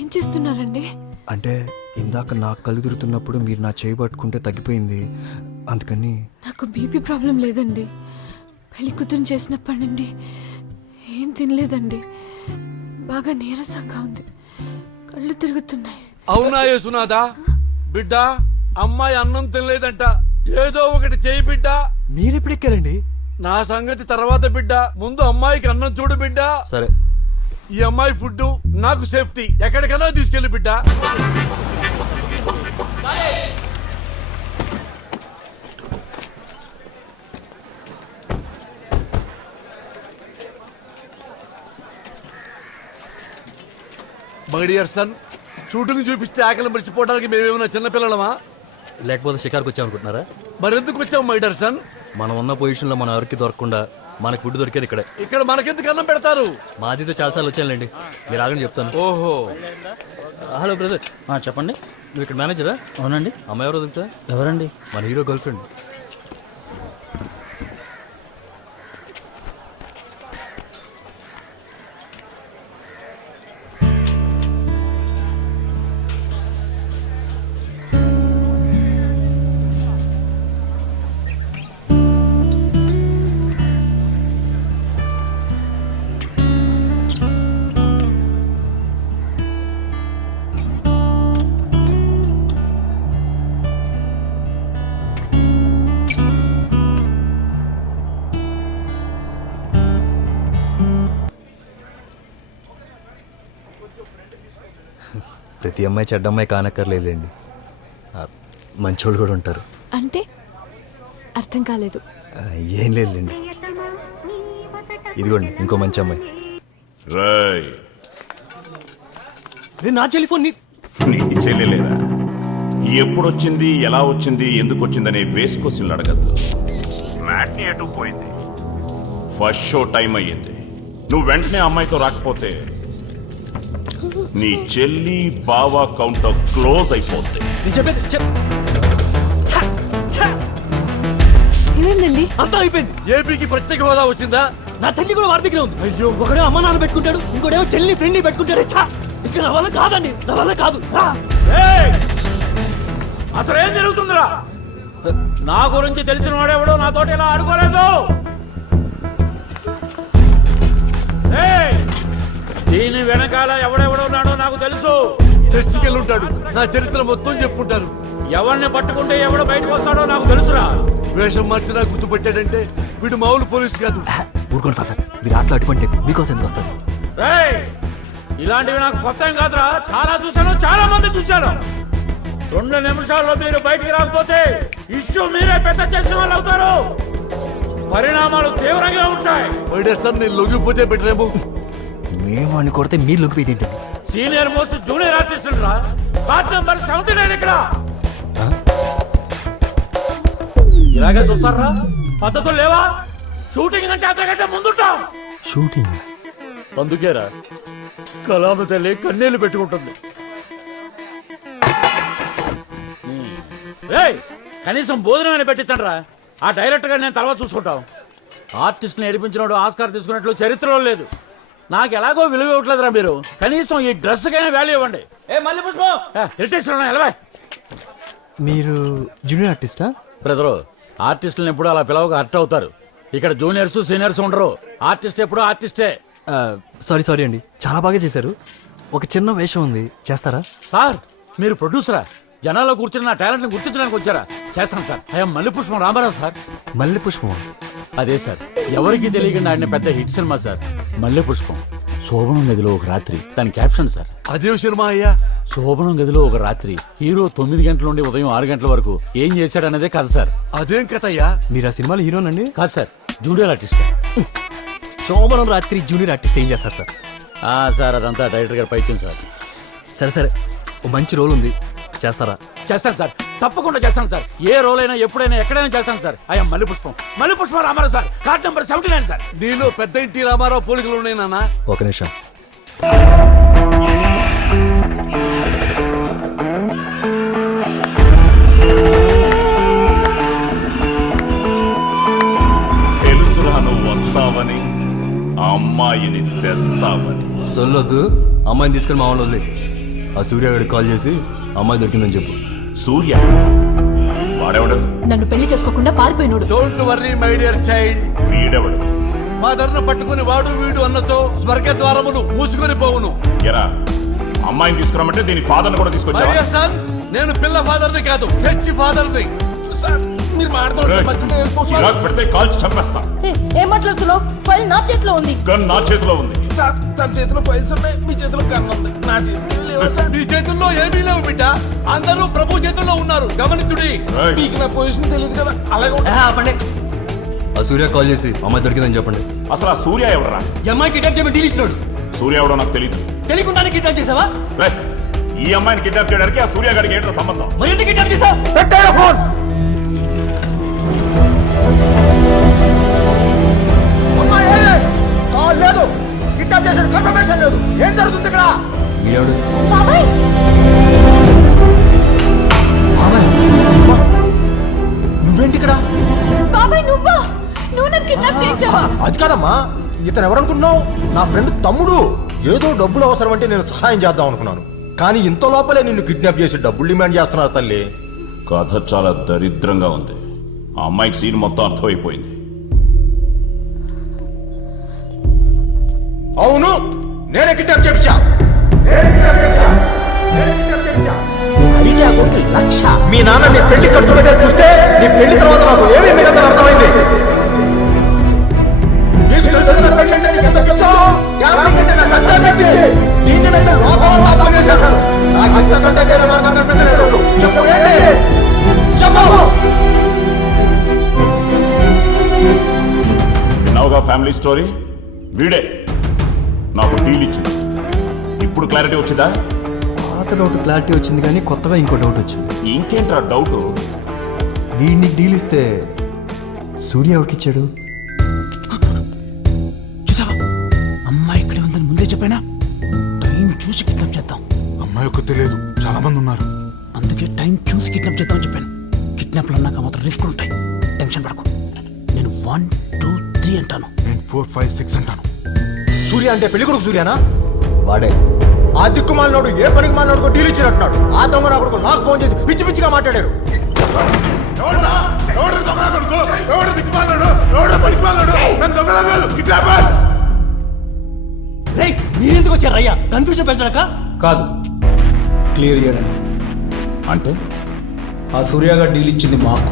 ఏం చేస్తున్నారండి? అంటే ఇందాక నాకు కళ్ళు తిరుగుతున్నప్పుడు మీరు నా చేయి పట్టుకుంటే తగ్గిపోయింది, అందుకని. నాకు బీపీ ప్రాబ్లం లేదండి. పెళ్లి కూతురు చేసినప్పటి నుండి ఏం తినలేదండి. బాగా నీరసంగా ఉంది, కళ్ళు తిరుగుతున్నాయి. అవునా యేసునాథా? బిడ్డ, అమ్మాయి అన్నం తినలేదంట, ఏదో ఒకటి చేయి బిడ్డ. మీరెప్పుడు ఎక్కారండి? నా సంగతి తర్వాత బిడ్డ, ముందు అమ్మాయికి అన్నం చూడు బిడ్డ. సరే. ఈ అమ్మాయి ఫుడ్ నాకు సేఫ్టీ, ఎక్కడికైనా తీసుకెళ్ళి బిడ్డ. మై డియర్ సన్, షూటింగ్ చూపిస్తే ఆకలి మర్చిపోవడానికి మేమేమైనా చిన్నపిల్లలమా? లేకపోతే షికార్కి వచ్చామనుకుంటున్నారా? మరెందుకు వచ్చాం మై డియర్ సన్? మనం ఉన్న పొజిషన్లో మనం ఎవరికి దొరకకుండా మనకి ఫుడ్ దొరికేది ఇక్కడే. ఇక్కడ మనకెందుకు అన్నం పెడతారు? మాదితో చాలాసార్లు వచ్చానులేండి, మీరు ఆగండి చెప్తాను. ఓహో, హలో బ్రదర్. చెప్పండి. నువ్వు ఇక్కడ మేనేజరా? అవునండి. అమ్మాయి ఎవరో తెలుసా? ఎవరండి? మన హీరో గర్ల్ ఫ్రెండ్. ప్రతి అమ్మాయి చెడ్డ అమ్మాయి కానక్కర్లేదండి, మంచోళ్ళు కూడా ఉంటారు. అంటే అర్థం కాలేదు. ఏం లేదులేండి. ఇదిగోండి ఇంకో మంచి అమ్మాయి. రేయ్, నా టెలిఫోన్ నీకు చెల్లెలేదా? ఎప్పుడొచ్చింది, ఎలా వచ్చింది, ఎందుకు వచ్చిందనే వేస్ క్వశ్చన్లు అడగద్దు. మ్యాట్ని ఎటు పోయింది, ఫస్ట్ షో టైం అయ్యింది, నువ్వు వెంటనే అమ్మాయితో రాకపోతే నీ చెల్లి బావ కౌంటర్ క్లోజ్ అయిపోతుంది. ఏమైందండి? అంతా అయిపోయింది. ఏపీకి ప్రత్యేక హోదా వచ్చిందా? నా చెల్లి కూడా వారి దగ్గర ఉంది. అయ్యో, ఒకడే అమ్మ నాన్న పెట్టుకుంటాడు, ఇంకోటేమో చెల్లి ఫ్రెండ్ పెట్టుకుంటాడు. ఇక్కడ నా వల్ల కాదండి, నా వల్ల కాదు. అసలు ఏం జరుగుతుందిరా? నా గురించి తెలిసిన వాడెవడో నాతోటి ఇలా ఆడుకోలేదు. దీని వెనకాల ఎవడెవడో ఉన్నాడో నాకు తెలుసు. చర్చికెళ్ళి ఉంటాడు, నా చరిత్ర మొత్తం చెప్పుంటారు. ఎవరిని పట్టుకుంటే ఎవడు బయటకు వస్తాడో నాకు తెలుసురా. వేషం మార్చినా గుర్తుపెట్టాడంటే వీడు మామూలు పోలీసు కాదు. ఊరుకోండి ఫాదర్, మీరు ఆటలు అటువంటి మీకోసం ఎందుకు వస్తారు? ఇలాంటివి నాకు కొత్త ఏం కాదురా, చాలా చూశాను, చాలా మంది చూశాను. 2 నిమిషాల్లో మీరు బయటికి రాకపోతే ఇష్యూ మీరే పెద్ద చేసిన వాళ్ళు అవుతారు. పరిణామాలు తీవ్రంగా ఉంటాయి. వైడేస్తాను, నేను లొంగిపోతే బెటరేమో. మేము అని కొడితే మీరు లొంగిపోయి తింటుంది. సీనియర్ మోస్ట్ జూనియర్ ఆర్టిస్ట్ రా. పార్ట్ నెంబర్ 79 ఇక్కడ. ఇలాగే చూస్తారా? పద్ధతులు లేవా? షూటింగ్ అంటే అంతకంటే ముందుంటాం. షూటింగ్ అందుకేరా కళామ తల్లి కన్నీళ్లు పెట్టుకుంటుంది. కనీసం భోజనమైనా పెట్టించండి రా. ఆ డైరెక్టర్ గా నేను తర్వాత చూసుకుంటాం. ఆర్టిస్ట్ ని ఏడిపించినోడు ఆస్కార్ తీసుకున్నట్లు చరిత్రలో లేదు. నాకు ఎలాగో విలువ ఇవ్వట్లేదురా మీరు. కనీసం ఈ డ్రెస్ కైనా వాల్యూ ఇవ్వండి. మీరు జూనియర్ ఆర్టిస్టా? బ్రదరు, ఆర్టిస్టులను ఎప్పుడు అలా పిలవగా హర్ట్ అవుతారు. ఇక్కడ జూనియర్స్ సీనియర్స్ ఉండరు. ఆర్టిస్ట్ ఎప్పుడు ఆర్టిస్టే. సారీ అండి, చాలా బాగా చేశారు. ఒక చిన్న వేషం ఉంది, చేస్తారా? సార్, మీరు ప్రొడ్యూసరా? జనాల్లో కూర్చుని నా టాలెంట్ ని గుర్తించడానికి వచ్చారా? చేస్తాను sir. I'm Mallepushpam Ramarao sir. Mallepushpam? అదే సార్, ఎవరికి తెలియకుండా ఆడిన పెద్ద హిట్ సినిమా సార్ మల్లెపుష్పం. శోభనం గదిలో ఒక రాత్రి, దాని క్యాప్షన్ సార్. అదే సినిమా అయ్యా. శోభనం గదిలో ఒక రాత్రి, హీరో 9 గంటల నుండి ఉదయం 6 గంటల వరకు ఏం చేశాడనేదే కథ సార్. అదేం కథ అయ్యా? మీరు ఆ సినిమాలో హీరోనండి? కాదు సార్, జూనియర్ ఆర్టిస్ట్. శోభనం రాత్రి జూనియర్ ఆర్టిస్ట్ ఏం చేస్తారు సార్? సార్ అదంతా డైరెక్టర్ గారు పైచ్చింది సార్. సరే, ఓ మంచి రోల్ ఉంది, చేస్తారా? చేస్తాను సార్, తప్పకుండా చేస్తాను సార్. ఏ రోల్ అయినా ఎప్పుడైనా ఎక్కడైనా చేస్తాను sir. I'm Mallepushpam Ramarao sir. Card number 79 sir. నీలో పెద్ద ఇంటి రామారావు పోలికలు ఉన్నాయి నాన్న. ఒక నిమిషం. తెలుసురా నువ్వు వస్తావని. ఆ అమ్మాయిని తెస్తావని. సొల్లొద్దు, అమ్మాయిని తీసుకొని మా వాళ్ళు వదిలే. ఆ సూర్య గారికి కాల్ చేసి అమ్మాయి దొరికిందని చెప్పు. సూర్య వాడెవడు? నన్ను పెళ్లి చేసుకోకుండా పారిపోయినోడు. Don't worry my dear child. వీడెవడు? ఫాదర్ ను పట్టుకుని వాడు వీడు అన్నచో స్వర్గ ద్వారములు మూసుకొని పోవును. ఎరా, అమ్మాయిని తీసుకురామంటే దీని ఫాదర్ని కూడా తీసుకొచ్చా? మై డియర్ సన్, నేను పిల్ల ఫాదర్ ని కాదు, చర్చి ఫాదర్ ని. చిరాకు పెడితే కాల్చి చంపేస్తా. ఏం మాట్లాడుతున్నావు? ఫైల్ నా చేతిలో ఉంది. గన్ నా చేతిలో ఉంది. తన చేతిలో ఫైల్స్ ఉన్నాయి, మీ చేతిలో కన్ను ఉంది, నా చేతిలో లేవా సార్? నీ చేతుల్లో ఏమీ లేవు బిడ్డ, అందరూ ప్రభు చేతుల్లో ఉన్నారు, గమనించుడి. రేయ్, మీకు నా పొజిషన్ తెలియదు కదా, అలాగే ఉంటుంది. ఆపండి. ఆ సూర్య కాల్ చేసి అమ్మాయి దొరికిందని చెప్పండి. అసలు ఆ సూర్య ఎవడరా? ఈ అమ్మాయి కిడ్నాప్ చేయమని డీల్ ఇచ్చినాడు. సూర్య ఎవడో నాకు తెలియదు. తెలియకుండానే కిడ్నాప్ చేసావా? రేయ్, ఈ అమ్మాయిని కిడ్నాప్ చేయడానికి ఆ సూర్య గారికి ఏంటో సంబంధం? మరి ఎందుకు కిడ్నాప్ చేసావు? పెట్టాడు ఫోన్. అమ్మాయి ఏది? కాల్ లేదు, కిడ్నాప్ చేసిన కన్ఫర్మేషన్ లేదు. ఏం జరుగుతుంది ఇక్కడ? వీడాడు బాబాయ్, నువ్వేంటి ఇక్కడ? బాబాయ్ నువ్వా? నువ్వు నన్ను కిడ్నాప్ చేయించావా? అది కాదమ్మా, ఇతను ఎవరనుకుంటున్నావు? నా ఫ్రెండ్ తమ్ముడు. ఏదో డబ్బులు అవసరం అంటే నేను సహాయం చేద్దాం అనుకున్నాను, కానీ ఇంత లోపలే నిన్ను కిడ్నాప్ చేసి డబ్బులు డిమాండ్ చేస్తున్నారు తల్లి. కథ చాలా దరిద్రంగా ఉంది. ఆ అమ్మాయికి సీన్ మొత్తం అర్థమైపోయింది. అవును, నేనే కిడ్నాప్ చేయించా. మీ నాన్న నీ పెళ్లి ఖర్చు పెట్టేది చూస్తే నీ పెళ్లి తర్వాత నాకు ఏమీ మిగతా అర్థమైంది. నీకు తెలుసు కదా పెళ్లి అంటే నీకు ఎంత పిచ్చో? గ్యాంబ్లింగ్ అంటే నాకు అంతా పిచ్చి. దీన్ని నన్ను లోకంలో అప్పగేశారు. నాకు ఇంతకంటే వేరే మార్గం కనిపించలేదు. చెప్పు ఏంటి? చెప్పు. విన్నావుగా ఫ్యామిలీ స్టోరీ. వీడే నాకు డీల్ ఇచ్చింది. ఇప్పుడు క్లారిటీ వచ్చిందా? పాత డౌట్ క్లారిటీ వచ్చింది, కానీ కొత్తగా ఇంకో డౌట్ వచ్చింది. ఇంకేంట్రా డౌట్? వీడిని డీల్ ఇస్తే సూర్య ఎవరికిచ్చాడు? చూసావా, అమ్మాయి ఇక్కడే ఉందని ముందే చెప్పానా? టైం చూసి కిడ్నాప్ చేద్దాం. అమ్మాయి ఒక్క తెలియదు, చాలా మంది ఉన్నారు. అందుకే టైం చూసి కిడ్నాప్ చేద్దామని చెప్పాను. కిడ్నాప్లు అన్నాక మాత్రం రిస్క్ ఉంటాయి, టెన్షన్ పడకు. నేను 1, 2, 3 అంటాను. నేను 4, 5, 6 అంటాను. సూర్య అంటే పెళ్లి కొడుకు సూర్యనా? వాడే. ఆ దిక్కుమాలినోడు ఏ పనికి మాలినోడుకో డీల్ ఇచ్చినట్టున్నాడు. ఆ దొంగ నా కొడుకు నాకు ఫోన్ చేసి పిచ్చి పిచ్చిగా మాట్లాడారు. రేయ్, మీరెందుకు వచ్చారు అయ్యా? కన్ఫ్యూజన్ పెంచడాక? కాదు, క్లియర్ చేయడానికి. అంటే ఆ సూర్యగా డీల్ ఇచ్చింది మాకు.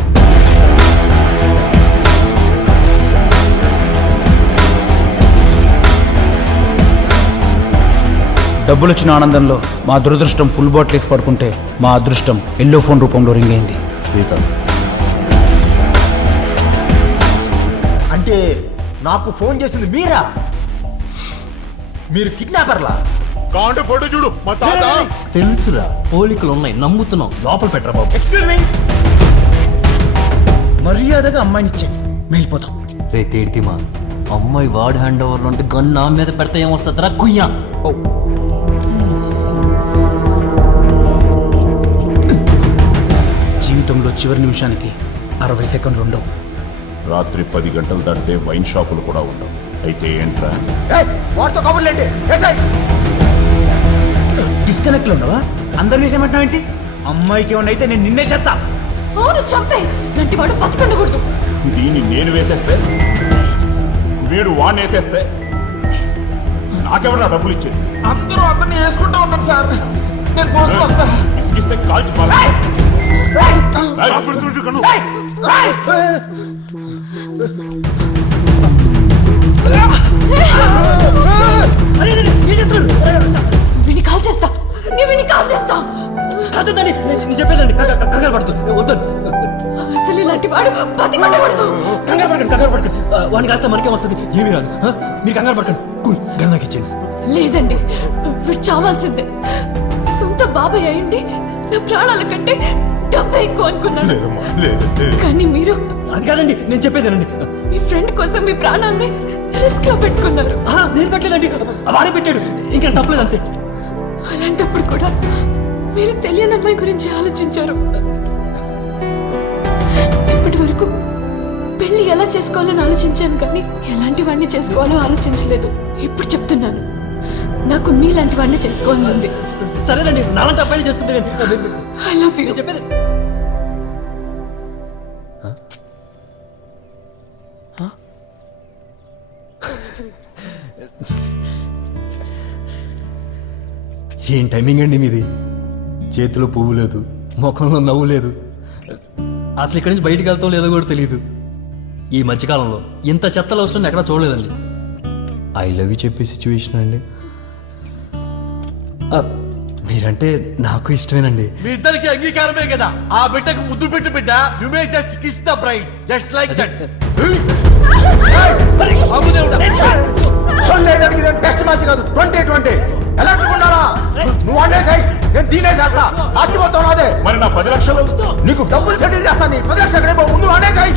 డబ్బులు వచ్చిన ఆనందంలో మా దురదృష్టం ఫుల్ బాటిల్ వేసి పడుకుంటే మా అదృష్టం ఎల్లో ఫోన్ రూపంలో రింగ్ అయింది. సీత అంటే నాకు ఫోన్ చేసింది మీరా? మీరు కిడ్నాపర్లా? కాంటే ఫోటో చూడు, మా తాత. తెలుసురా, పోలికలు ఉన్నాయి, నమ్ముతున్నాం. లోపల పెట్టరా బాబు. ఎక్స్క్యూజ్ మీ, మర్యాదగా అమ్మాయిని ఇచ్చేయండి, వెళ్ళిపోతాం. రే తేడితిమా, అమ్మాయి వాడి హ్యాండ్ ఓవర్లో ఉంటే గన్ నా మీద పెడితే ఏమొస్తుందిరా కుయ్యా? ఓ, జీవితంలో చివరి నిమిషానికి 60 సెకండ్లు ఉండవు. రాత్రి 10 గంటలు దాటితే వైన్ షాపులు కూడా ఉండవు. అయితే ఏంట్రా? వాడితో కబుర్లేంటి? డిస్కనెక్ట్ లో ఉండవా? అందరు వేసేమంటున్నావు ఏంటి? అమ్మాయికి ఏమన్నా అయితే నేను నిన్నే చేస్తా. అవును, చంపే. లాంటి వాడు బతకండకూడదు. దీన్ని నేను వేసేస్తే, వీడు వాడిని వేసేస్తే నాకెవరా డబ్బులు ఇచ్చింది? అందరూ అందరినీ వేసుకుంటా ఉంటాను సార్. నేను పోస్ట్ వస్తా. ఇసిగిస్తే కాల్చి పారా. వీడిని కాల్ చేస్తా. వీడిని కాల్ చేస్తా. కాదండి, నేను చెప్పేదండి. కంగారు పడుతుంది, వద్దండి. అసలు ఇలాంటి వాడు బతికండకూడదు. కంగారు పడకండి. వాడిని కాస్త మనకేం వస్తుంది? ఏమీ రాదు. మీరు కంగారు పడకండి. కూల్, గన్నాకి ఇచ్చేయండి. లేదండి, వీడు చావాల్సిందే. సొంత బాబాయ్ అయింది నా ప్రాణాల కంటే డబ్బే ఎక్కువ అనుకున్నాను. కానీ మీరు అది కాదండి, నేను చెప్పేదేనండి. మీ ఫ్రెండ్ కోసం మీ ప్రాణాలని రిస్క్ లో పెట్టుకున్నారు. నేను పెట్టలేదండి, వాడే పెట్టాడు. ఇంకా తప్పలేదు అంతే. అలాంటప్పుడు కూడా మీరు తెలియని అమ్మాయి గురించి ఆలోచించారు. ఇప్పటి వరకు పెళ్లి ఎలా చేసుకోవాలని ఆలోచించాను కానీ ఎలాంటి వాడిని చేసుకోవాలో ఆలోచించలేదు. ఇప్పుడు చెప్తున్నాను, నాకు మీలాంటి వాడిని చేసుకోవాలని ఉంది. సరేనండి, నాలంటి అబ్బాయిని చేసుకుంటే ఐ లవ్ యూ. చెప్పేది ఏం టైమింగ్ అండి మీది? చేతిలో పువ్వు లేదు, ముఖంలో నవ్వు లేదు. అసలు ఇక్కడి నుంచి బయటికి వెళ్తాం లేదో కూడా తెలియదు. ఈ మధ్యకాలంలో ఇంత చెత్త లవ్ స్టోరీ ఎక్కడా చూడలేదండి. ఐ లవ్ యూ చెప్పే సిచ్యువేషన్ అండి. మీరంటే నాకు ఇష్టమేనండి. మీ ఇద్దరికి అంగీకారమే కదా. ఆ బిడ్డకు ముద్దు పెట్టు బిడ్డ. You may just kiss the bride just like that. Test match కాదు 2020. ఎలక్ట్రిక్ ఉండాలా? నువ్వు అనేసాయి, నేను దీనే చేస్తా. ఆస్తిపోతావు అదే. మరి నా 10 లక్షలు నీకు డబ్బులు సెటిల్ చేస్తా. నీ 10 లక్షలు ఎక్కడే ముందు అనేసాయి.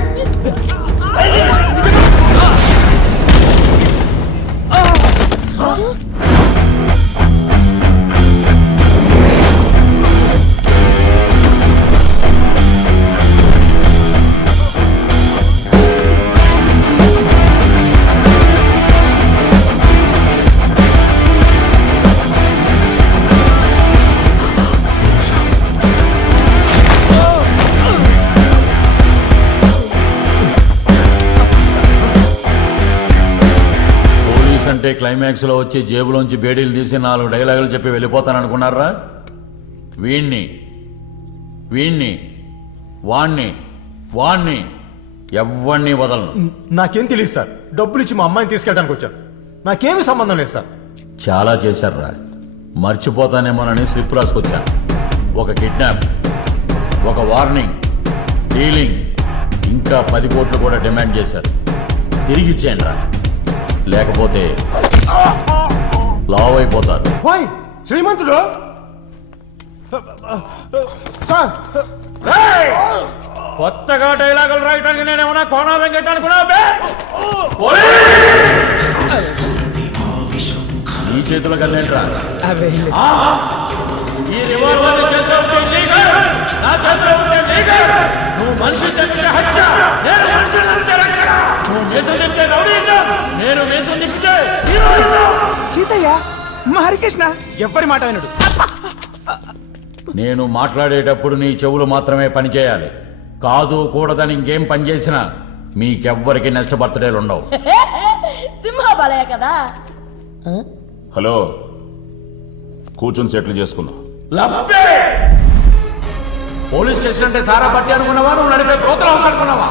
అంటే క్లైమాక్స్ లో వచ్చి జేబులోంచి బేడీలు తీసి 4 డైలాగులు చెప్పి వెళ్ళిపోతాను అనుకున్నారా? వీణ్ణి వాణ్ణి ఎవ్వణ్ణి వదలను. నాకేం తెలియదు సార్. డబ్బులు ఇచ్చి మా అమ్మాయిని తీసుకెళ్ళడానికి వచ్చాను. నాకేమీ సంబంధం లేదు సార్. చాలా చేశారా? మర్చిపోతానేమోనని స్లిప్ రాసుకొచ్చాను. ఒక కిడ్నాప్, ఒక వార్నింగ్, డీలింగ్, ఇంకా 10 కోట్లు కూడా డిమాండ్ చేశారు. తిరిగి ఇచ్చేయండి రా, లేకపోతే లావ్ అయిపోతారు. శ్రీమంతుడు సార్, కొత్తగా డైలాగులు రాయటానికి నేనేమన్నా కోనా వెంకట అనుకున్నావే? నీ చేతిలో కల్లేంట్రా? ఈ రివాల్వర్ నీ చేతిలో ఉంటే లీగల్, నా చేతిలో ఉంటే లీగల్. నువ్వు మనిషి చంపితే హత్య, నేను మనిషి చంపితే రక్షణ. నువ్వు మేసం తిప్పితే రౌడీజం, నేను మేసం తిప్పితే హీరోయిజం. సీతయ్య మా హరికృష్ణ ఎవ్వరి మాట వినడు. నేను మాట్లాడేటప్పుడు నీ చెవులు మాత్రమే పనిచేయాలి. కాదు కూడదని ఇంకేం పని చేసినా మీకెవ్వరికి నెక్స్ట్ బర్త్డేలు ఉండవు. సింహాబాలయ కదా. హలో, కూర్చొని సెటిల్ చేసుకుందాం. లబ్బే! పోలీస్ స్టేషన్ అంటే సారా బట్టి అనుకున్నావా? నువ్వు నడిపే ప్రోత్సాహం హౌస్ అనుకున్నావా?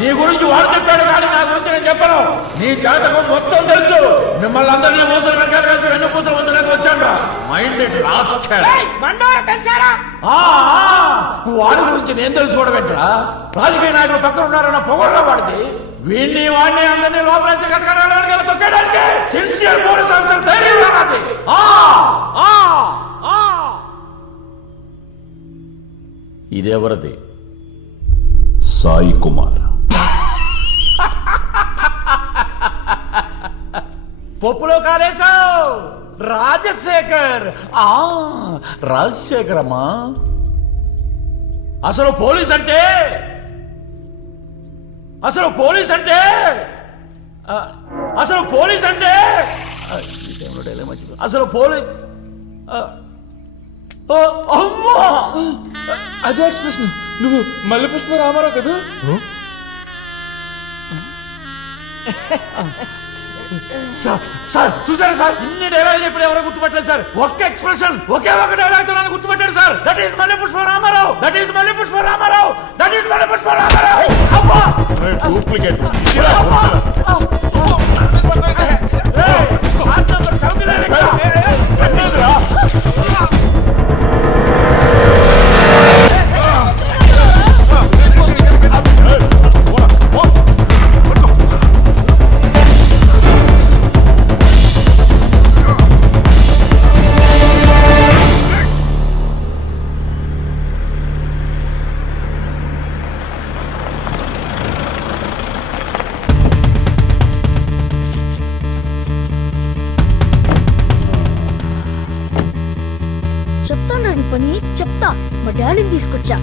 నీ గురించి వాడు చెప్పాడు కానీ నా గురించి నేను చెప్పను. నీ జాతకం మొత్తం తెలుసు. మిమ్మల్ని అందరినీ మోసం వెనకాల వేసి వెన్ను పూసలు ఉంచడానికి వచ్చాను. Mind it rascal. వాడి గురించి నేను తెలుసుకోవడం ఏంట్రా? రాజకీయ నాయకులు పక్కన ఉన్నారన్న పొగడ్రా వాడిది. వీడిని వాడిని అందరినీ లోపలేసి కట్టడానికి తొక్కడానికి సిన్సియర్ పోలీస్ ఆఫీసర్ ధైర్యం రావాలి. ఇదెవరిది? సాయి కుమార్. పప్పులో కాలేసావు. రాజశేఖర్. రాజశేఖర్ అమ్మా. అసలు పోలీస్ అంటే అసలు పోలీస్ అంటే అమ్మా, అదే ఎక్స్ప్రెషన్. నువ్వు మల్లె పుష్ప రామారావు కదా? సార్ చూసారా సార్, ఇన్ని డైలాగులు ఇప్పుడు ఎవరో గుర్తుపట్టలేదు సార్. ఒక్క ఎక్స్ప్రెషన్, ఒకే ఒక డైలాగ్ తో నన్ను గుర్తుపట్టాడు సార్. దట్ ఈస్ మల్లె పుష్ప రామారావు. డూప్లికేట్. చెప్తాను పని చెప్తా. మా డాడీని తీసుకొచ్చా.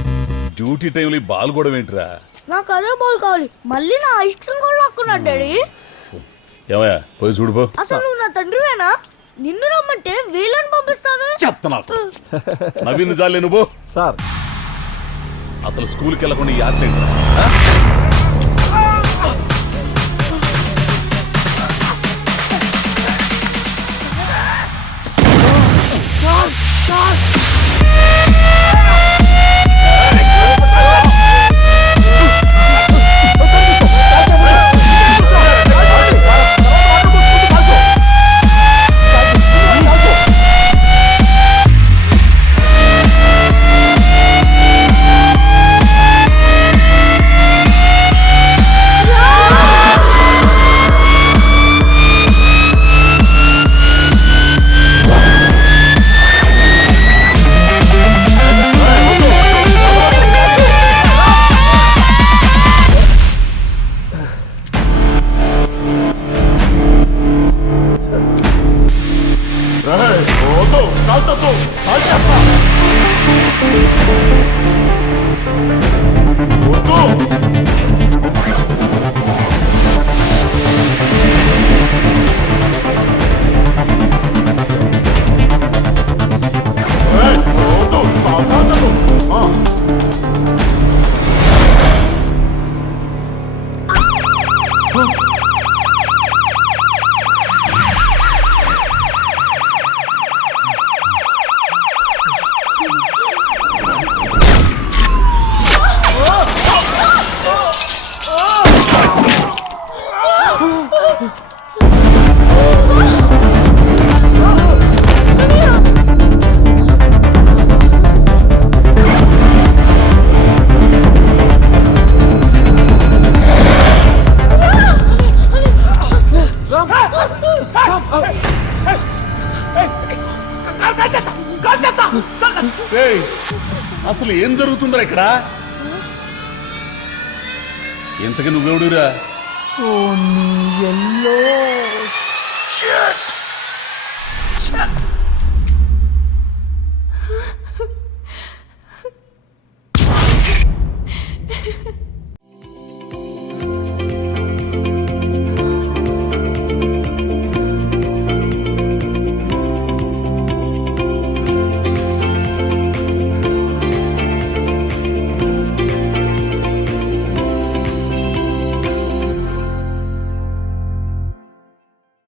డ్యూటీ టైంలో బాల్ కూడా ఏంట్రా? నాకు అదే బాల్ కావాలి. మళ్ళీ నా ఐస్ క్రీమ్ కూడా లాక్కున్నాడు డాడీ. ఏమయ్యా పోయి చూడుపో. అసలు నువ్వు నా తండ్రివేనా? నిన్ను రమ్మంటే వీళ్ళని పంపిస్తావే. చెప్తున్నా నవీన్ జాలే నువ్వు. సార్ అసలు స్కూల్కి వెళ్ళకుండా ఈ ఆటలేంటి? అసలు ఏం జరుగుతుందా ఇక్కడ? ఎంతగా నువ్వెవడురా? Ha